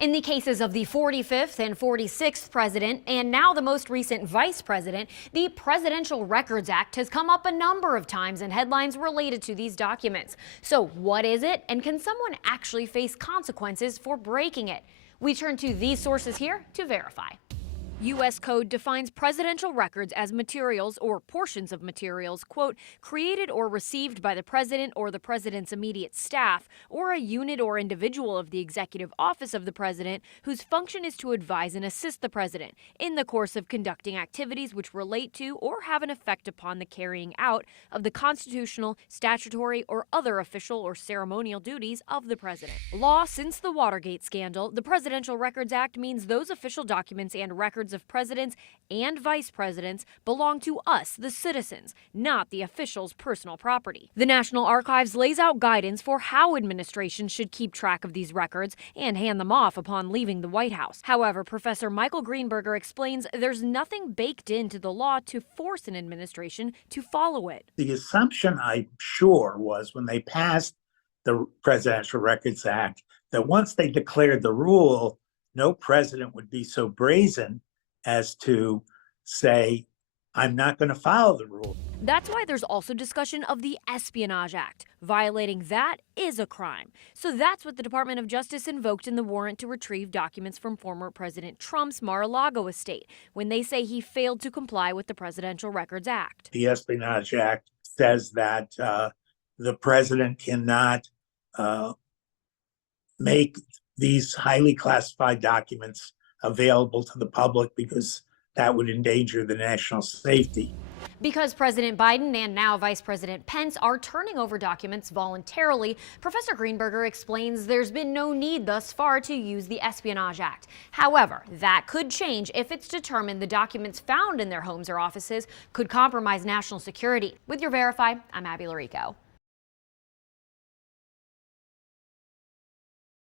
In the cases of the 45th and 46th president, and now the most recent vice president, the Presidential Records Act has come up a number of times in headlines related to these documents. So what is it, and can someone actually face consequences for breaking it? We turn to these sources here to verify. U.S. Code defines presidential records as materials or portions of materials, quote, created or received by the president or the president's immediate staff, or a unit or individual of the executive office of the president whose function is to advise and assist the president in the course of conducting activities which relate to or have an effect upon the carrying out of the constitutional, statutory, or other official or ceremonial duties of the president. Law since the Watergate scandal, the Presidential Records Act means those official documents and records of presidents and vice presidents belong to us, the citizens, not the official's personal property. The National Archives lays out guidance for how administrations should keep track of these records and hand them off upon leaving the White House. However, Professor Michael Greenberger explains there's nothing baked into the law to force an administration to follow it. The assumption, I'm sure, was when they passed the Presidential Records Act that once they declared the rule, no president would be so brazen as to say, I'm not going to follow the rule. That's why there's also discussion of the Espionage Act. Violating that is a crime. So that's what the Department of Justice invoked in the warrant to retrieve documents from former President Trump's Mar-a-Lago estate when they say he failed to comply with the Presidential Records Act. The Espionage Act says that the president cannot make these highly classified documents available to the public because that would endanger the national safety. Because President Biden and now Vice President Pence are turning over documents voluntarily, Professor Greenberger explains there's been no need thus far to use the Espionage Act. However, that could change if it's determined the documents found in their homes or offices could compromise national security. With your Verify, I'm Abby Larico.